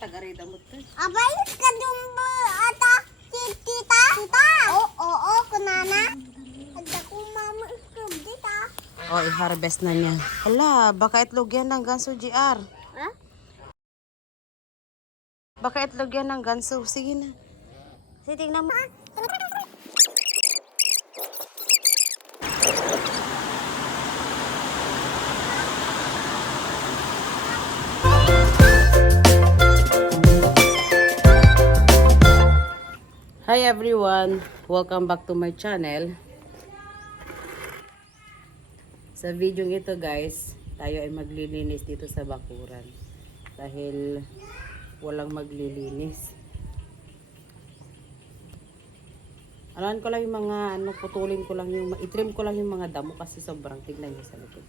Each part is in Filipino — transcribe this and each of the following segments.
taga-reda mo to. Abay, kadumbo ata tita. Tita. Oo, kunana. Ada ko mama iskub dita. Oh, i-harvest na niya. Hala, baka itlog yan ng ganso, GR. Ha? Baka itlog yan ng ganso. Sige na. Sige, tingnan mo. Hi everyone! Welcome back to my channel. Sa video ito guys, tayo ay maglilinis dito sa bakuran. Dahil walang maglilinis. Alam ko lang yung mga putulin ko lang yung itrim ko lang yung mga damo kasi sobrang tignan niyo sa likod.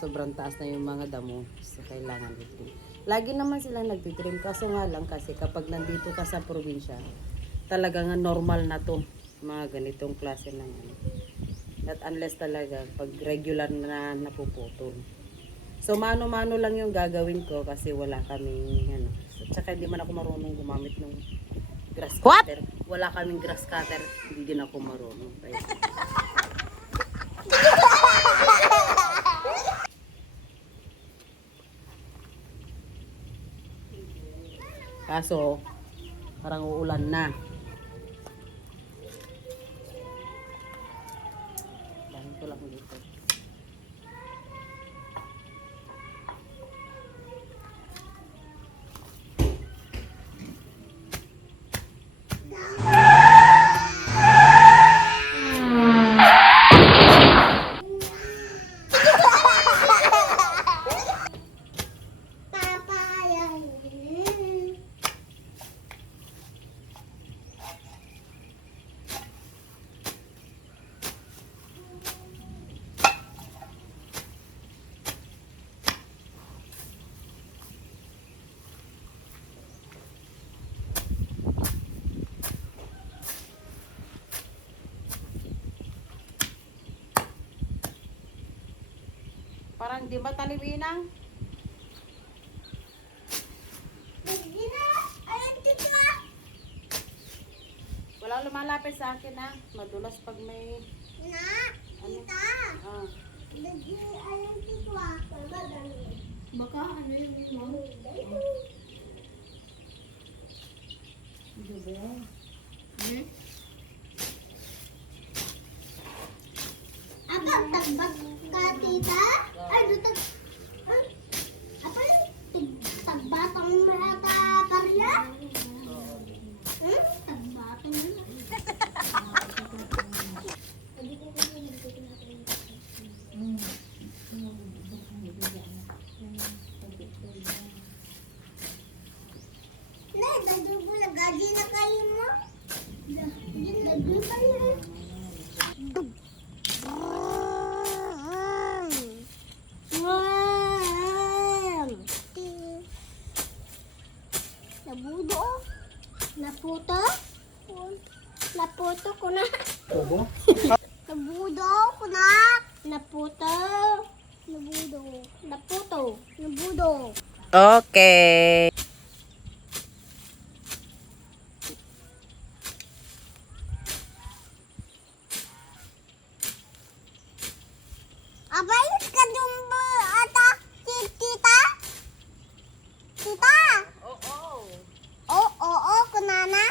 Sobrang taas na yung mga damo, so kailangan itrim. Lagi naman sila nagtitrim kaso nga lang kasi kapag nandito ka sa probinsya, talagang normal na to mga ganitong klase ng not unless talaga pag regular na napuputol. So mano-mano lang yung gagawin ko kasi wala kaming at saka hindi man ako marunong gumamit ng grass cutter. Wala kaming grass cutter, hindi din ako marunong. Kaso parang uulan na. Dahil ko lang dito. Parang di ba taliminang? Wala lumalapit sa akin madulas pag may Tita. ah. Baka ano yung mo? Abang tagbag ka, tita? Ay, dutag... Apa yung tagbatang mata pariya? Tagbatang Nay, dadugo na gadi na kayo mo. Dadugo pa yun. Nabudo. Naputo. Naputo ko na. Nabudo ko na. Naputo. Nabudo. Naputo. Nabudo. Okay. Abay, kadumbo ata tita. Tita. Oo, kunana.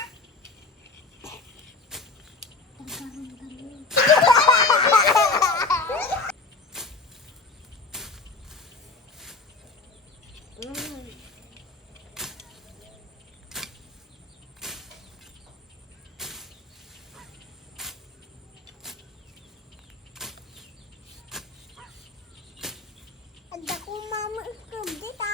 Ada ko mama iskub dita.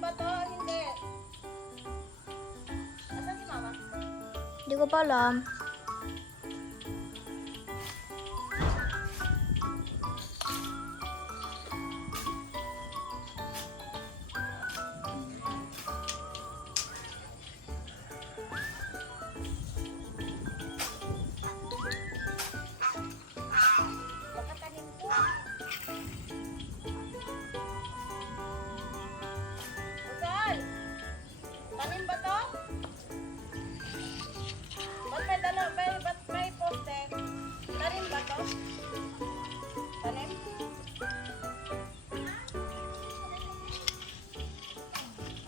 ba to? Hindi. Asan si mama? Hindi ko pa alam. Pagkatanim ko. Rizal! Tanim ba to? Ba't may ba't may poste? Tanim ba to? Tanim?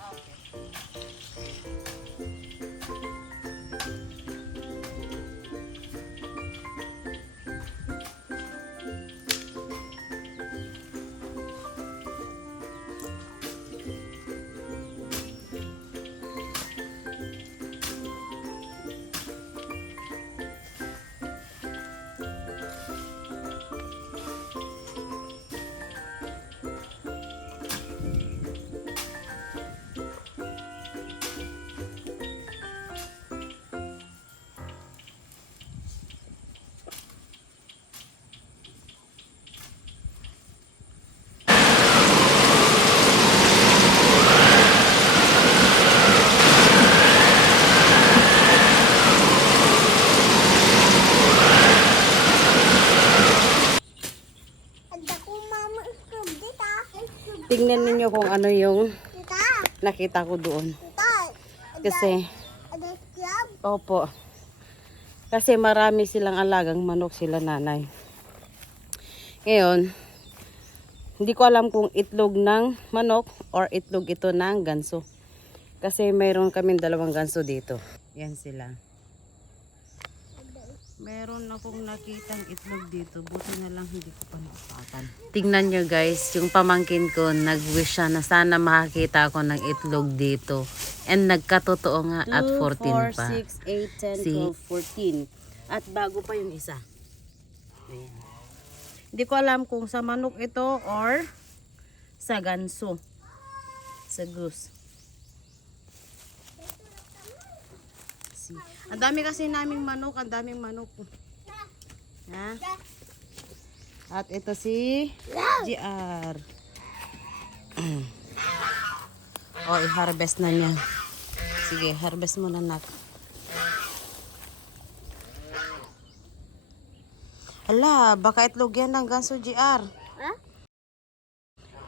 Okay. Ada ko mama itlog dito. Tingnan ninyo kung ano yung Dito. nakita ko doon. Dito. Kasi, Ada itlog. opo. Kasi marami silang alagang manok sila nanay. Ngayon, hindi ko alam kung itlog ng manok or itlog ito ng ganso. Kasi mayroon kaming dalawang ganso dito. Yan sila. Meron akong nakitang itlog dito. Buti na lang hindi ko pa nakapatan. Tingnan nyo guys, yung pamangkin ko, nag-wish siya na sana makakita ako ng itlog dito. And nagkatotoo nga at 14 pa. 2, 4, 6, 8, 10, See? 12, 14. At bago pa yung isa. Ayan. Hindi ko alam kung sa manok ito or sa ganso. Sa goose. See? Ang dami kasi naming manok. Ang daming manok. Ha? At ito si GR. O, i-harvest na niya. Sige, harvest mo na nak. Ala, baka itlog yan ng ganso, GR. Ha?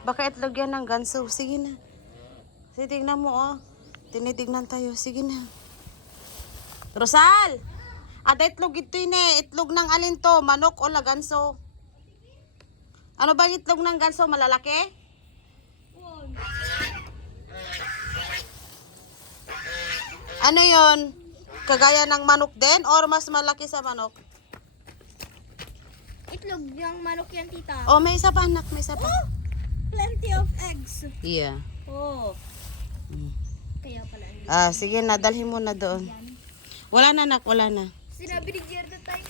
Baka itlog yan ng ganso. Sige na. Sige, tignan mo, oh. Tinitignan tayo. Sige na. Rosal! Ada itlog ito yun eh. Itlog ng alin to? Manok o laganso? Ano bang itlog ng ganso? Malalaki? Ano yon? Kagaya ng manok din? Or mas malaki sa manok? Itlog yung manok yan, tita. Oh, may isa pa anak. May isa pa. Plenty of eggs. Yeah. Oh. Mm. Kaya pala. Sige na. Dalhin mo na doon. Wala na anak. Wala na. Sinabi ni Gerda tayo.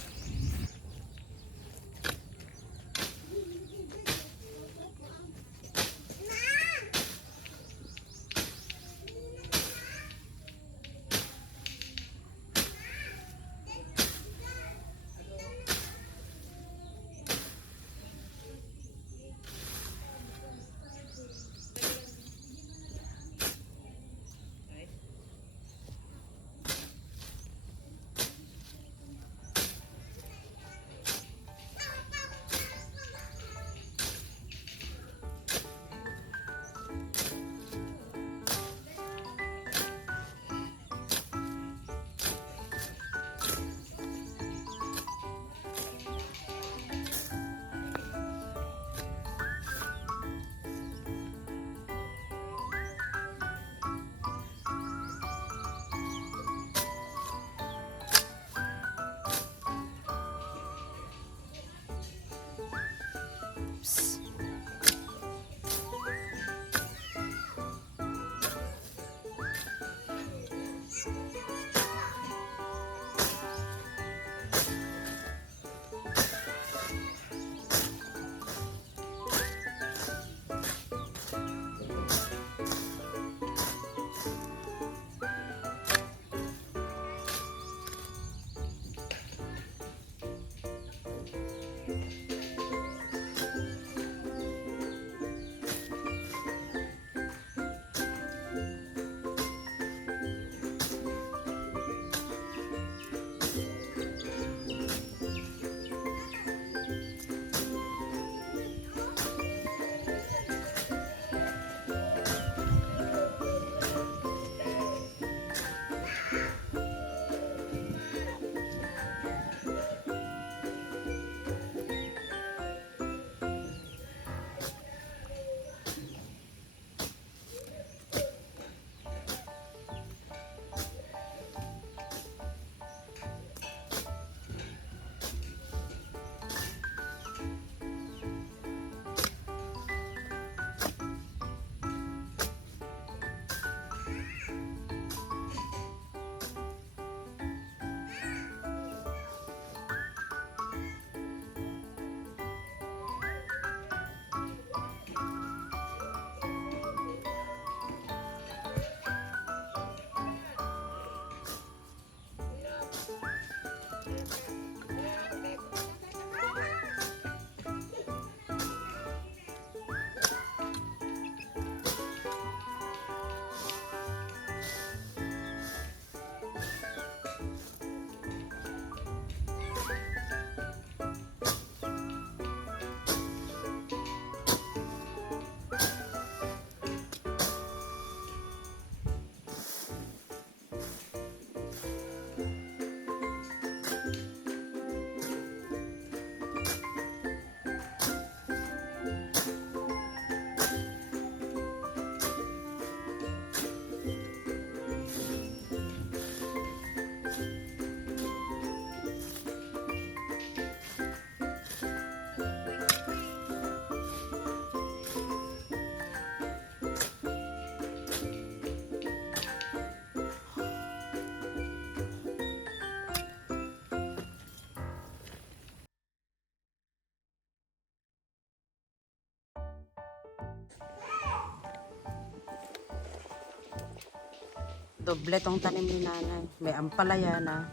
Doble tong tanim ni nanay. May ampalaya na.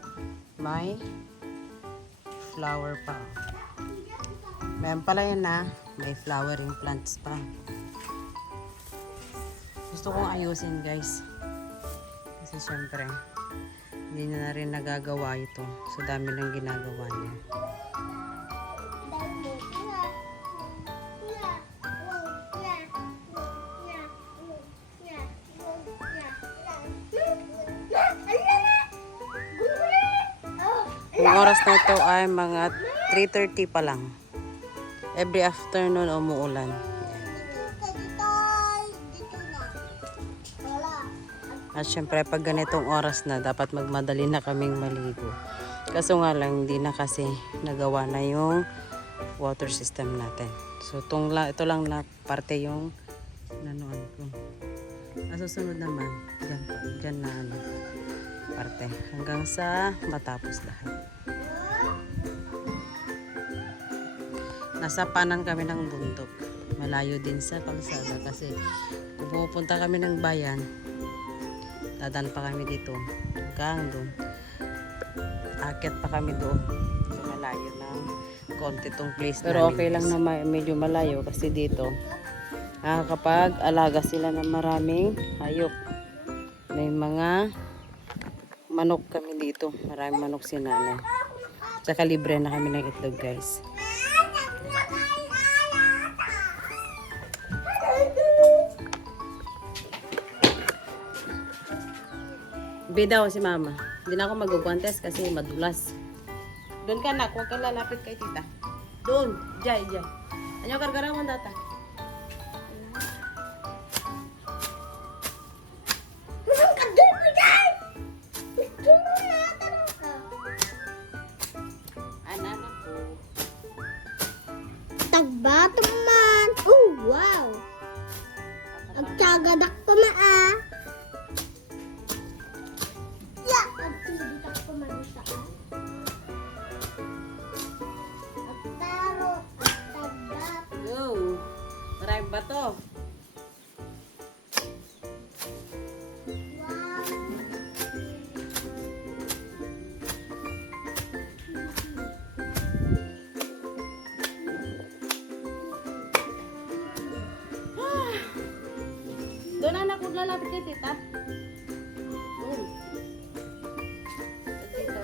May flower pa. May ampalaya na. May flowering plants pa. Gusto kong ayusin guys. Kasi syempre, hindi na rin nagagawa ito. So dami ng ginagawa niya. Yung oras na ito ay mga 3:30 pa lang. Every afternoon umuulan. At syempre pag ganitong oras na dapat magmadali na kaming maligo. Kaso nga lang hindi na kasi nagawa na yung water system natin. So ito lang na parte yung nanuan ko. Susunod naman dyan na ano, parte hanggang sa matapos lahat. Nasa panan kami ng bundok. Malayo din sa kalsada kasi kung pupunta kami ng bayan, dadan pa kami dito hanggang doon. Akit pa kami doon. So, malayo ng konti tong place. Pero okay lang na medyo malayo kasi dito kapag alaga sila ng maraming hayop. May mga manok kami dito. Maraming manok si nanay. Tsaka libre na kami ng itlog guys. Bidaw si mama. Hindi na ako mag-contest kasi madulas. Doon ka na, huwag ka lalapit kay tita. Doon, jay. Anyo kargarawan data? Anak ko. Tagbatong man. Oh, wow. Agtagadak ko na Agtagadak ko man sa Agtaro. Agtagat. Go. Maraming bato. Doon anak ko lalapit kay tita. Doon. Dito.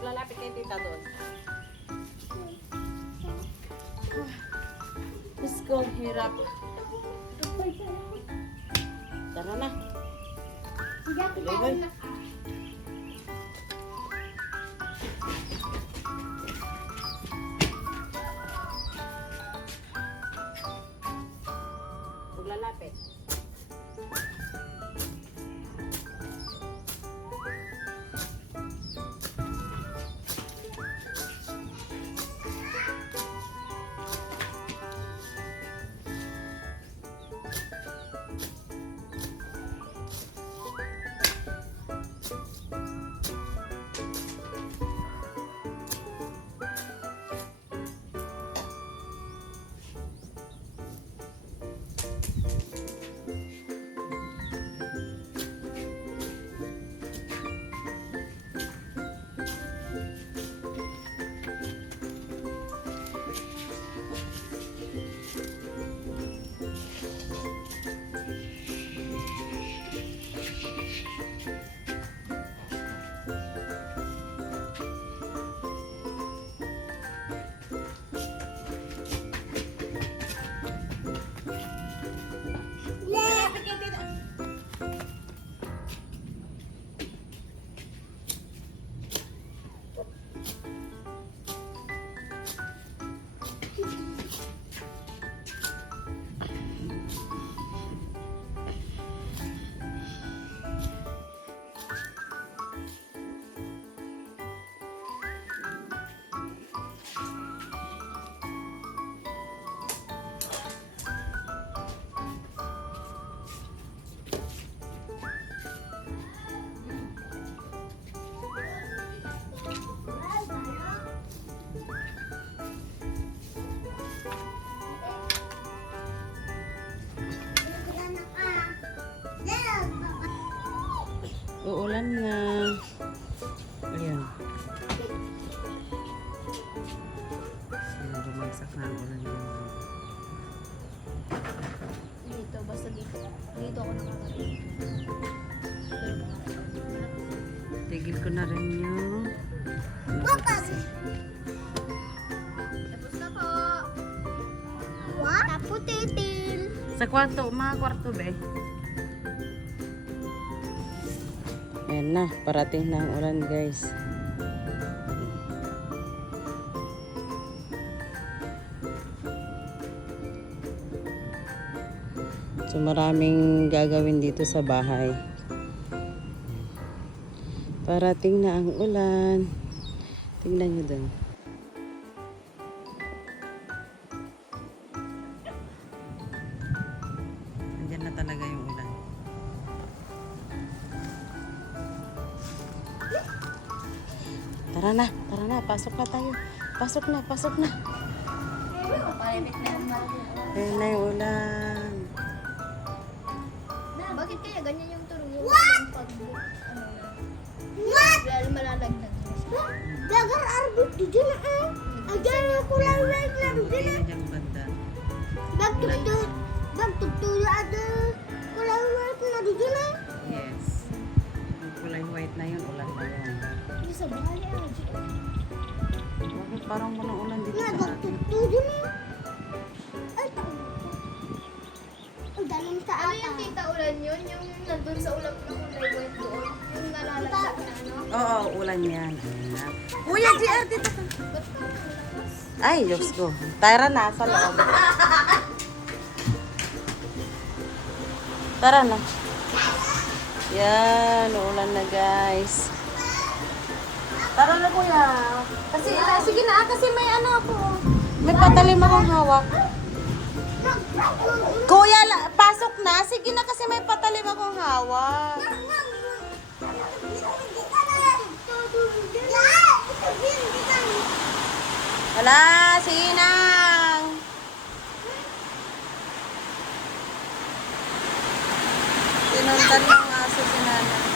Lalapit kay tita doon. Let's go, hirap. Tara na. Tuloy. Huwag lalapit. Mag-uulan na. Ayan. Ayan, bumagsak na ang ulan yun. Dito, basta dito. Dito ako nakakarinig. Tigil ko na rin yung... Tapos na po. What? Tapo titil. Sa kwarto, mga kwarto be. Ayan na, parating na ang ulan guys. So maraming gagawin dito sa bahay. Parating na ang ulan. Tingnan nyo dun. Andyan na talaga yung ulan. Tara na, pasok na tayo. Pasok na. Palimit na yung Ayan na yung ulan. Bakit kaya ganyan yung turo yung pag What? Malalagdag. Dagar arbit dito na Ayan yung kulay white na Buti na dyan banda. Bagtugtuyo ada kulay white na dito na. Yes. Yung kulay white na yun, ulan na yun. Hindi sa bahay Bakit parang walang ulan dito sa atin? Bagtugtuyo na. Ay, ang dalim sa ata. Ano yung tita ulan yun? Yung nandun sa ulap na kulay white doon? Yung nalalaglag na ano? Oo, ulan yan. Ayan. Kuya, GR dito ka. Ba't ka nalakas? Ay, Diyos ko. Tara na, sa loob. Tara na. Yan, ulan na guys. Tara na kuya. Kasi, sige na, kasi may ano ako. May patalim akong hawak. Kuya, pasok na. Sige na kasi may patalim akong hawak. Hala, sinang. Sinundan ng aso si nanay.